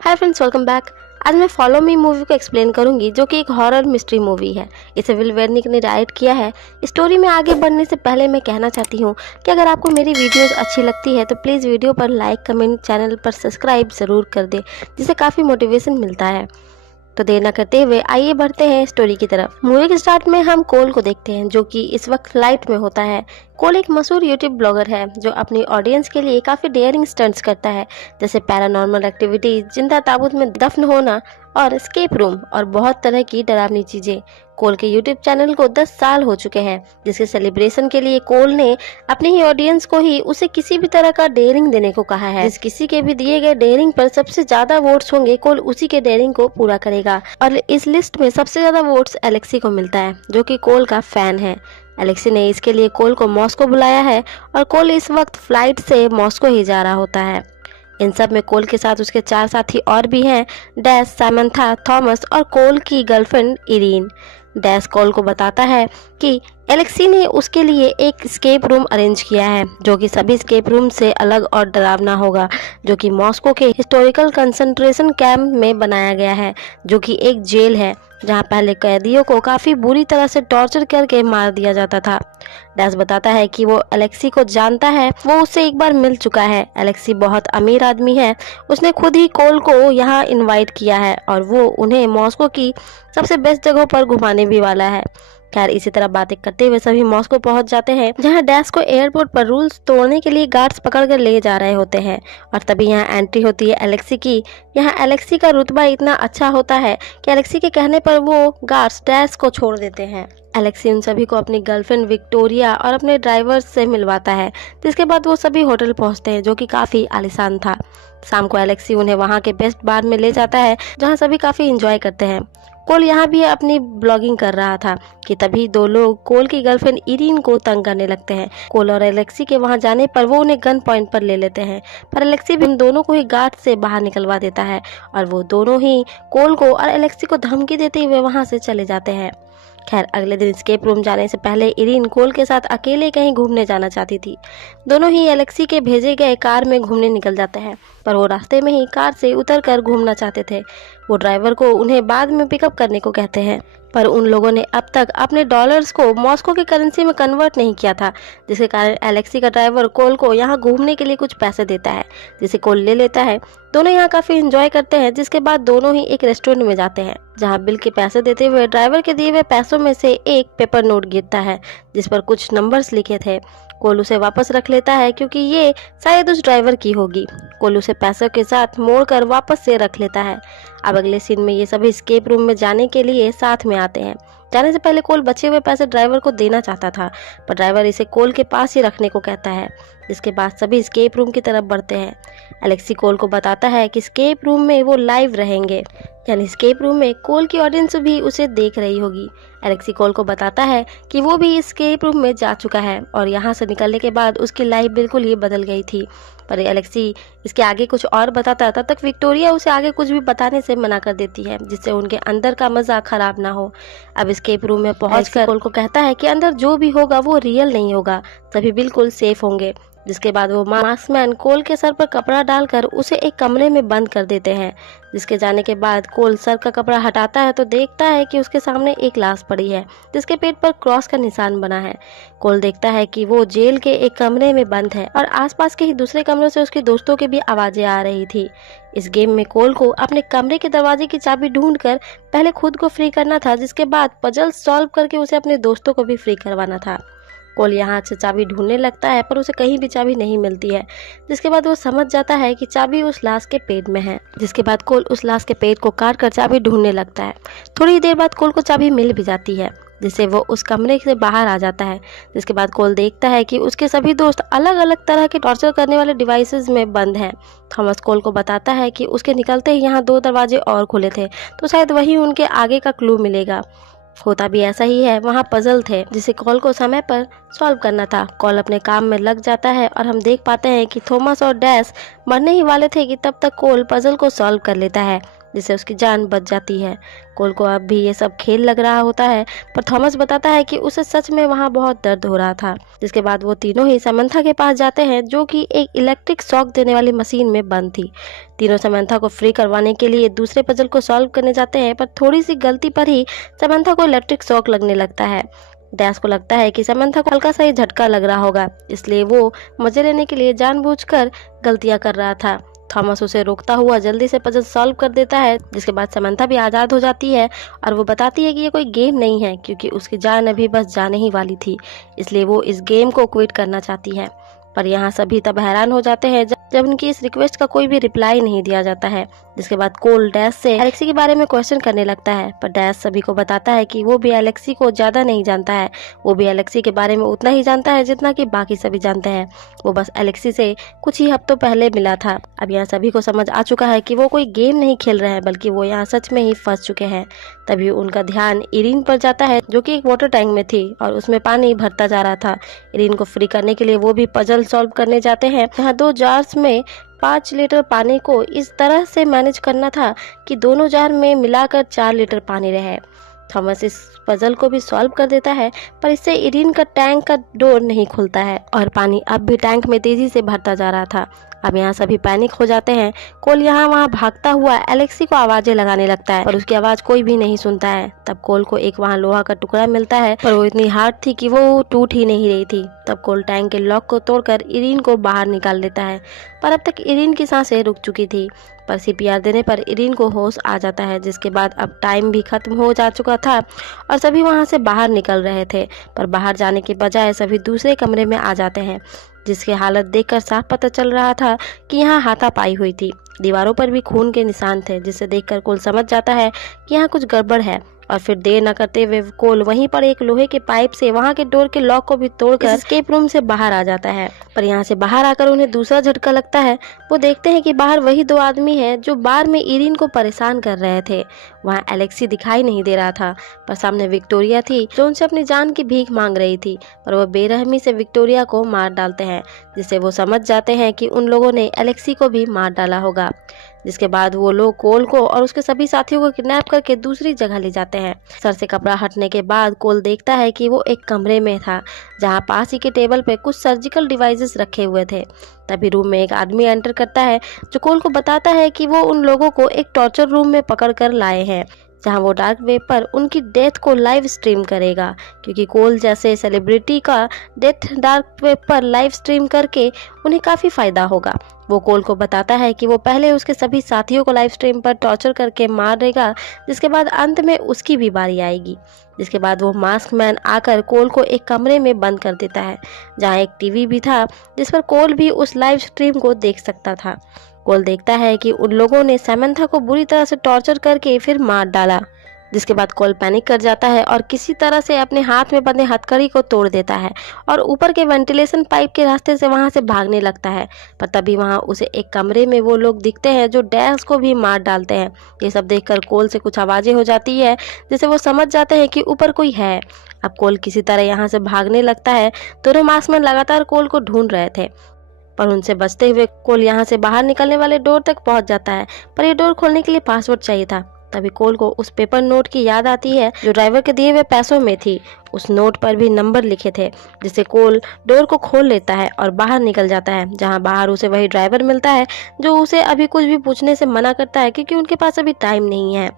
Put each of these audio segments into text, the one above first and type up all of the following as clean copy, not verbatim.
Hi friends, welcome back. आज मैं follow me movie को एक्सप्लेन करूंगी, जो कि एक हॉरर मिस्ट्री मूवी है। इसे विल वेर्निक ने डायरेक्ट किया है। स्टोरी में आगे बढ़ने से पहले मैं कहना चाहती हूँ कि अगर आपको मेरी वीडियोस अच्छी लगती है तो प्लीज़ वीडियो पर लाइक, कमेंट, चैनल पर सब्सक्राइब ज़रूर कर दें, जिससे काफ़ी मोटिवेशन मिलता है। तो देर न करते हुए आइए बढ़ते हैं स्टोरी की तरफ। मूवी के स्टार्ट में हम कोल को देखते हैं, जो कि इस वक्त फ्लाइट में होता है। कोल एक मशहूर यूट्यूब ब्लॉगर है जो अपनी ऑडियंस के लिए काफ़ी डेयरिंग स्टंट्स करता है, जैसे पैरानॉर्मल एक्टिविटीज, जिंदा ताबूत में दफन होना और एस्केप रूम और बहुत तरह की डरावनी चीजें। कोल के यूट्यूब चैनल को 10 साल हो चुके हैं, जिसके सेलिब्रेशन के लिए कोल ने अपनी ही ऑडियंस को ही उसे किसी भी तरह का डेयरिंग देने को कहा है। जिस किसी के भी दिए गए डेयरिंग पर सबसे ज्यादा वोट्स होंगे, कोल उसी के डेयरिंग को पूरा करेगा। और इस लिस्ट में सबसे ज्यादा वोट्स एलेक्सी को मिलता है, जो कि कोल का फैन है। एलेक्सी ने इसके लिए कोल को मॉस्को बुलाया है और कोल इस वक्त फ्लाइट से मॉस्को ही जा रहा होता है। इन सब में कोल के साथ उसके 4 साथी और भी हैं, डैश, सैमंथा, थॉमस और कोल की गर्लफ्रेंड इरीन। डैश कोल को बताता है कि एलेक्सी ने उसके लिए एक स्केप रूम अरेंज किया है, जो कि सभी स्केप रूम से अलग और डरावना होगा, जो कि मॉस्को के हिस्टोरिकल कंसंट्रेशन कैंप में बनाया गया है, जो कि एक जेल है जहां पहले कैदियों को काफी बुरी तरह से टॉर्चर करके मार दिया जाता था। डैश बताता है कि वो एलेक्सी को जानता है, वो उससे एक बार मिल चुका है। एलेक्सी बहुत अमीर आदमी है, उसने खुद ही कोल को यहाँ इनवाइट किया है और वो उन्हें मॉस्को की सबसे बेस्ट जगहों पर घुमाने भी वाला है। खैर, इसी तरह बातें करते हुए सभी मॉस्को पहुंच जाते हैं, जहां डैश को एयरपोर्ट पर रूल्स तोड़ने के लिए गार्ड्स पकड़कर ले जा रहे होते हैं। और तभी यहाँ एंट्री होती है एलेक्सी की। यहाँ एलेक्सी का रुतबा इतना अच्छा होता है कि एलेक्सी के कहने पर वो गार्ड्स डैश को छोड़ देते हैं। एलेक्सी उन सभी को अपनी गर्लफ्रेंड विक्टोरिया और अपने ड्राइवर से मिलवाता है, जिसके बाद वो सभी होटल पहुंचते हैं, जो कि काफी आलीशान था। शाम को एलेक्सी उन्हें वहां के बेस्ट बार में ले जाता है, जहां सभी काफी एंजॉय करते हैं। कोल यहाँ भी अपनी ब्लॉगिंग कर रहा था कि तभी दो लोग कोल की गर्लफ्रेंड इरीन को तंग करने लगते हैं। कोल और एलेक्सी के वहां जाने पर वो उन्हें गन पॉइंट पर ले लेते हैं, पर एलेक्सी भी उन दोनों को ही गार्ड से बाहर निकलवा देता है और वो दोनों ही कोल को और एलेक्सी को धमकी देते हुए वहां से चले जाते हैं। खैर, अगले दिन एस्केप रूम जाने से पहले इरीन कोल के साथ अकेले कहीं घूमने जाना चाहती थी। दोनों ही एलेक्सी के भेजे गए कार में घूमने निकल जाते हैं, पर वो रास्ते में ही कार से उतरकर घूमना चाहते थे। वो ड्राइवर को उन्हें बाद में पिकअप करने को कहते हैं, पर उन लोगों ने अब तक अपने डॉलर्स को मॉस्को की करेंसी में कन्वर्ट नहीं किया था, जिसके कारण एलेक्सी का ड्राइवर कोल को यहाँ घूमने के लिए कुछ पैसे देता है, जिसे कोल ले लेता है। दोनों यहाँ काफी एंजॉय करते हैं, जिसके बाद दोनों ही एक रेस्टोरेंट में जाते हैं, जहाँ बिल के पैसे देते हुए ड्राइवर के दिए हुए पैसों में से एक पेपर नोट गिरता है, जिस पर कुछ नंबर्स लिखे थे। कोल उसे वापस रख लेता है, क्योंकि ये शायद उस ड्राइवर की होगी। कोल उसे पैसों के साथ मोड़कर वापस से रख लेता है। अब अगले सीन में ये सभी एस्केप रूम में जाने के लिए साथ में आते हैं। जाने से पहले कोल बचे हुए पैसे ड्राइवर को देना चाहता था, पर ड्राइवर इसे कोल के पास ही रखने को कहता है। जिसके बाद सभी एस्केप रूम की तरफ बढ़ते हैं। एलेक्सी कोल को बताता है कि एस्केप रूम में वो लाइव रहेंगे, यानी एस्केप रूम में कोल की ऑडियंस भी उसे देख रही होगी। एलेक्सी कोल को बताता है कि वो भी एस्केप रूम में जा चुका है और यहाँ से निकलने के बाद उसकी लाइफ बिल्कुल ही बदल गई थी। पर एलेक्सी इसके आगे कुछ और बताता, तब तक विक्टोरिया उसे आगे कुछ भी बताने से मना कर देती है, जिससे उनके अंदर का मजा खराब ना हो। अब एस्केप रूम में पहुंचकर कोल को कहता है कि अंदर जो भी होगा वो रियल नहीं होगा, सभी बिल्कुल सेफ होंगे। जिसके बाद वो मास्कमैन कोल के सर पर कपड़ा डालकर उसे एक कमरे में बंद कर देते हैं। जिसके जाने के बाद कोल सर का कपड़ा हटाता है तो देखता है कि उसके सामने एक लाश पड़ी है, जिसके पेट पर क्रॉस का निशान बना है। कोल देखता है कि वो जेल के एक कमरे में बंद है और आसपास के ही दूसरे कमरे से उसके दोस्तों की भी आवाजें आ रही थी। इस गेम में कोल को अपने कमरे के दरवाजे की चाबी ढूंढकर पहले खुद को फ्री करना था, जिसके बाद पजल सॉल्व करके उसे अपने दोस्तों को भी फ्री करवाना था। कोल यहाँ से चाबी ढूंढने लगता है, पर उसे कहीं भी चाबी नहीं मिलती है। जिसके बाद वो समझ जाता है कि चाबी उस लाश के पेट में है। जिसके बाद कोल उस लाश के पेट को काट कर चाबी ढूंढने लगता है। थोड़ी देर बाद कोल को चाबी मिल भी जाती है, जिससे वो उस कमरे से बाहर आ जाता है। जिसके बाद कोल देखता है कि उसके सभी दोस्त अलग अलग तरह के टॉर्चर करने वाले डिवाइसेस में बंद हैं। थॉमस कोल को बताता है कि उसके निकलते ही यहाँ 2 दरवाजे और खुले थे, तो शायद वही उनके आगे का क्लू मिलेगा। होता भी ऐसा ही है, वहाँ पजल थे जिसे कॉल को समय पर सॉल्व करना था। कॉल अपने काम में लग जाता है और हम देख पाते हैं कि थॉमस और डैश मरने ही वाले थे कि तब तक कोल पजल को सॉल्व कर लेता है। जिससे उसकी जान बच जाती है। कोल को अब भी ये सब खेल लग रहा होता है, पर थॉमस बताता है कि उसे सच में वहाँ बहुत दर्द हो रहा था। जिसके बाद वो तीनों ही समंथा के पास जाते हैं, जो कि एक इलेक्ट्रिक शॉक देने वाली मशीन में बंद थी। तीनों समंथा को फ्री करवाने के लिए दूसरे पजल को सॉल्व करने जाते हैं, पर थोड़ी सी गलती पर ही समंथा को इलेक्ट्रिक शॉक लगने लगता है। डैश को लगता है कि समंथा को हल्का सा ही झटका लग रहा होगा, इसलिए वो मजे लेने के लिए जानबूझकर गलतियां कर रहा था। थॉमस उसे रोकता हुआ जल्दी से पजल सॉल्व कर देता है, जिसके बाद समंथा भी आज़ाद हो जाती है और वो बताती है कि ये कोई गेम नहीं है, क्योंकि उसकी जान अभी बस जाने ही वाली थी, इसलिए वो इस गेम को क्विट करना चाहती है। पर यहाँ सभी तब हैरान हो जाते हैं जब उनकी इस रिक्वेस्ट का कोई भी रिप्लाई नहीं दिया जाता है। जिसके बाद कोल डैश से एलेक्सी के बारे में क्वेश्चन करने लगता है, पर डैश सभी को बताता है कि वो भी एलेक्सी को ज्यादा नहीं जानता है, वो भी एलेक्सी के बारे में उतना ही जानता है जितना कि बाकी सभी जानते हैं। वो बस एलेक्सी से कुछ ही हफ्तों पहले मिला था। अब यहाँ सभी को समझ आ चुका है कि वो कोई गेम नहीं खेल रहे हैं, बल्कि वो यहाँ सच में ही फंस चुके हैं। तभी उनका ध्यान इरीन पर जाता है, जो कि एक वाटर टैंक में थी और उसमें पानी भरता जा रहा था। इरीन को फ्री करने के लिए वो भी पजल सॉल्व करने जाते हैं। यहाँ 2 जार्स में 5 लीटर पानी को इस तरह से मैनेज करना था कि दोनों जार में मिलाकर 4 लीटर पानी रहे। थॉमस इस पजल को भी सॉल्व कर देता है, पर इससे इरीन का टैंक का डोर नहीं खुलता है और पानी अब भी टैंक में तेजी से भरता जा रहा था। अब यहाँ सभी पैनिक हो जाते हैं। कोल यहाँ वहाँ भागता हुआ एलेक्सी को आवाजें लगाने लगता है, पर उसकी आवाज कोई भी नहीं सुनता है। तब कोल को एक वहाँ लोहा का टुकड़ा मिलता है, पर वो इतनी हार्ड थी कि वो टूट ही नहीं रही थी। तब कोल टैंक के लॉक को तोड़कर इरीन को बाहर निकाल लेता है, पर अब तक इरीन की सांसें रुक चुकी थी। पर सीपीआर देने पर इरीन को होश आ जाता है। जिसके बाद अब टाइम भी खत्म हो जा चुका था और सभी वहां से बाहर निकल रहे थे, पर बाहर जाने के बजाय सभी दूसरे कमरे में आ जाते हैं, जिसकी हालत देखकर साफ पता चल रहा था कि यहाँ हाथापाई हुई थी। दीवारों पर भी खून के निशान थे, जिसे देखकर कोल समझ जाता है कि यहाँ कुछ गड़बड़ है। और फिर देर न करते हुए कोल वहीं पर एक लोहे के पाइप से वहां के डोर के लॉक को भी तोड़कर एस्केप रूम से बाहर आ जाता है। पर यहाँ से बाहर आकर उन्हें दूसरा झटका लगता है। वो देखते हैं कि बाहर वही 2 आदमी हैं जो बार में इरीन को परेशान कर रहे थे। वहाँ एलेक्सी दिखाई नहीं दे रहा था, पर सामने विक्टोरिया थी जो उनसे अपनी जान की भीख मांग रही थी। पर वो बेरहमी से विक्टोरिया को मार डालते हैं, जिससे वो समझ जाते हैं कि उन लोगों ने एलेक्सी को भी मार डाला होगा। जिसके बाद वो लोग कोल को और उसके सभी साथियों को किडनैप करके दूसरी जगह ले जाते हैं। सर से कपड़ा हटने के बाद कोल देखता है कि वो एक कमरे में था, जहां पास ही के टेबल पे कुछ सर्जिकल डिवाइसेस रखे हुए थे। तभी रूम में एक आदमी एंटर करता है, जो कोल को बताता है कि वो उन लोगों को एक टॉर्चर रूम में पकड़ कर लाए हैं, जहां वो डार्क वेब पर उनकी डेथ को लाइव स्ट्रीम करेगा, क्योंकि कोल जैसे सेलिब्रिटी का डेथ डार्क वेब पर लाइव स्ट्रीम करके उन्हें काफ़ी फ़ायदा होगा। वो कोल को बताता है कि वो पहले उसके सभी साथियों को लाइव स्ट्रीम पर टॉर्चर करके मार देगा, जिसके बाद अंत में उसकी भी बारी आएगी। जिसके बाद वो मास्क मैन आकर कोल को एक कमरे में बंद कर देता है, जहाँ एक टीवी भी था, जिस पर कोल भी उस लाइव स्ट्रीम को देख सकता था। कोल देखता है कि उन लोगों ने समंथा को बुरी तरह से टॉर्चर करके फिर मार डाला। जिसके बाद कोल पैनिक कर जाता है और किसी तरह से अपने हाथ में बंधे हथकड़ी को तोड़ देता है और ऊपर के वेंटिलेशन पाइप के रास्ते से वहां से भागने लगता है। पर तभी वहां उसे एक कमरे में वो लोग दिखते हैं जो डैश को भी मार डालते हैं। ये सब देखकर कोल से कुछ आवाजें हो जाती है, जिससे वो समझ जाते हैं कि ऊपर कोई है। अब कोल किसी तरह यहाँ से भागने लगता है। दोनों मास्कमैन लगातार कोल को ढूंढ रहे थे, पर उनसे बचते हुए कोल यहाँ से बाहर निकलने वाले डोर तक पहुंच जाता है, पर ये डोर खोलने के लिए पासवर्ड चाहिए था। तभी कोल को उस पेपर नोट की याद आती है जो ड्राइवर के दिए हुए पैसों में थी। उस नोट पर भी नंबर लिखे थे, जिससे कोल डोर को खोल लेता है और बाहर निकल जाता है, जहां बाहर उसे वही ड्राइवर मिलता है जो उसे अभी कुछ भी पूछने से मना करता है, क्योंकि उनके पास अभी टाइम नहीं है।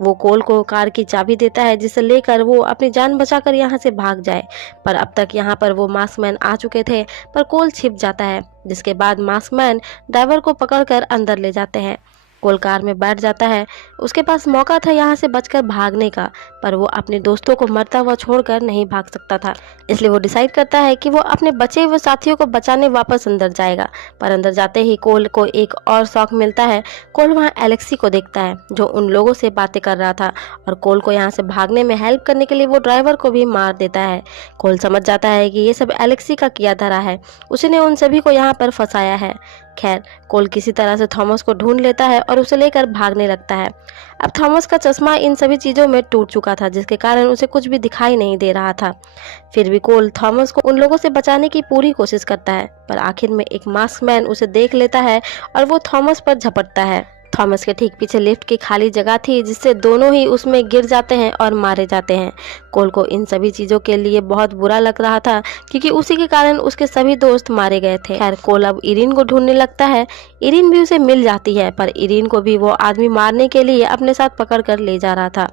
वो कोल को कार की चाबी देता है, जिसे लेकर वो अपनी जान बचाकर यहाँ से भाग जाए। पर अब तक यहाँ पर वो मास्कमैन आ चुके थे, पर कोल छिप जाता है। जिसके बाद मास्कमैन ड्राइवर को पकड़कर अंदर ले जाते हैं। कोल कार में बैठ जाता है। उसके पास मौका था यहाँ से बचकर भागने का, पर वो अपने दोस्तों को मरता हुआ छोड़कर नहीं भाग सकता था, इसलिए वो डिसाइड करता है कि वो अपने बचे हुए साथियों को बचाने वापस अंदर जाएगा। पर अंदर जाते ही कोल को एक और शौक मिलता है। कोल वहाँ एलेक्सी को देखता है, जो उन लोगों से बातें कर रहा था, और कोल को यहाँ से भागने में हेल्प करने के लिए वो ड्राइवर को भी मार देता है। कोल समझ जाता है कि ये सब एलेक्सी का किया धरा है, उसने उन सभी को यहाँ पर फंसाया है। खैर, कोल किसी तरह से थॉमस को ढूंढ लेता है और उसे लेकर भागने लगता है। अब थॉमस का चश्मा इन सभी चीज़ों में टूट चुका था, जिसके कारण उसे कुछ भी दिखाई नहीं दे रहा था। फिर भी कोल थॉमस को उन लोगों से बचाने की पूरी कोशिश करता है, पर आखिर में एक मास्कमैन उसे देख लेता है और वो थॉमस पर झपटता है। थॉमस के ठीक पीछे लिफ्ट की खाली जगह थी जिससे दोनों ही उसमें गिर जाते हैं और मारे जाते हैं। कोल को इन सभी चीज़ों के लिए बहुत बुरा लग रहा था क्योंकि उसी के कारण उसके सभी दोस्त मारे गए थे। खैर कोल अब इरीन को ढूंढने लगता है। इरीन भी उसे मिल जाती है पर इरीन को भी वो आदमी मारने के लिए अपने साथ पकड़ कर ले जा रहा था।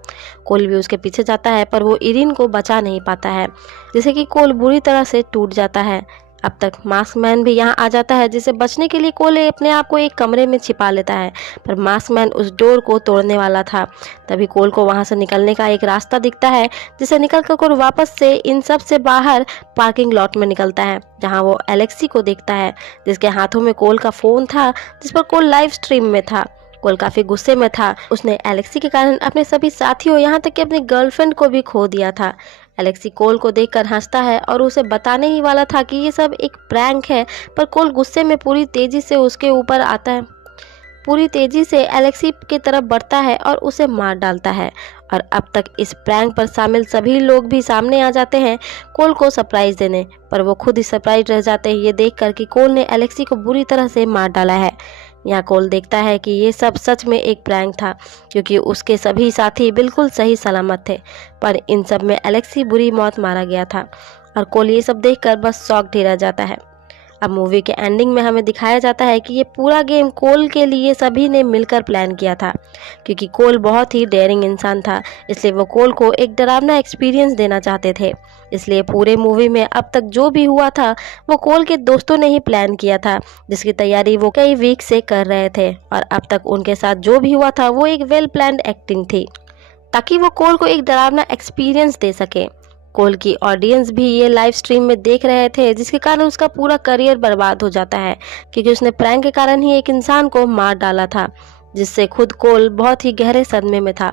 कोल भी उसके पीछे जाता है पर वो इरीन को बचा नहीं पाता है, जिससे कि कोल बुरी तरह से टूट जाता है। अब तक मास्क मैन भी यहाँ आ जाता है, जिसे बचने के लिए कोल अपने आप को एक कमरे में छिपा लेता है, पर मास्क मैन उस डोर को तोड़ने वाला था। तभी कोल को वहाँ से निकलने का एक रास्ता दिखता है, जिसे निकल कर कोल वापस से इन सब से बाहर पार्किंग लॉट में निकलता है, जहाँ वो एलेक्सी को देखता है, जिसके हाथों में कोल का फ़ोन था जिस पर कोल लाइव स्ट्रीम में था। कोल काफी गुस्से में था। उसने एलेक्सी के कारण अपने सभी साथियों यहाँ तक कि अपनी गर्लफ्रेंड को भी खो दिया था। एलेक्सी कोल को देखकर हंसता है और उसे बताने ही वाला था कि ये सब एक प्रैंक है, पर कोल गुस्से में पूरी तेजी से उसके ऊपर आता है, पूरी तेजी से एलेक्सी की तरफ बढ़ता है और उसे मार डालता है। और अब तक इस प्रैंक पर शामिल सभी लोग भी सामने आ जाते हैं कोल को सरप्राइज देने, पर वो खुद ही सरप्राइज रह जाते हैं ये देखकर कि कोल ने एलेक्सी को बुरी तरह से मार डाला है। यहाँ कोल देखता है कि ये सब सच में एक प्रैंक था, क्योंकि उसके सभी साथी बिल्कुल सही सलामत थे, पर इन सब में एलेक्सी बुरी मौत मारा गया था। और कोल ये सब देखकर बस शॉक्ड ही रह जाता है। अब मूवी के एंडिंग में हमें दिखाया जाता है कि ये पूरा गेम कोल के लिए सभी ने मिलकर प्लान किया था, क्योंकि कोल बहुत ही डेयरिंग इंसान था, इसलिए वो कोल को एक डरावना एक्सपीरियंस देना चाहते थे। इसलिए पूरे मूवी में अब तक जो भी हुआ था वो कोल के दोस्तों ने ही प्लान किया था, जिसकी तैयारी वो कई वीक से कर रहे थे। और अब तक उनके साथ जो भी हुआ था वो एक वेल प्लान्ड एक्टिंग थी, ताकि वो कोल को एक डरावना एक्सपीरियंस दे सके। कोल की ऑडियंस भी ये लाइव स्ट्रीम में देख रहे थे, जिसके कारण उसका पूरा करियर बर्बाद हो जाता है, क्योंकि उसने प्रैंक के कारण ही एक इंसान को मार डाला था, जिससे खुद कोल बहुत ही गहरे सदमे में था।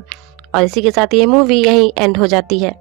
और इसी के साथ ये मूवी यहीं एंड हो जाती है।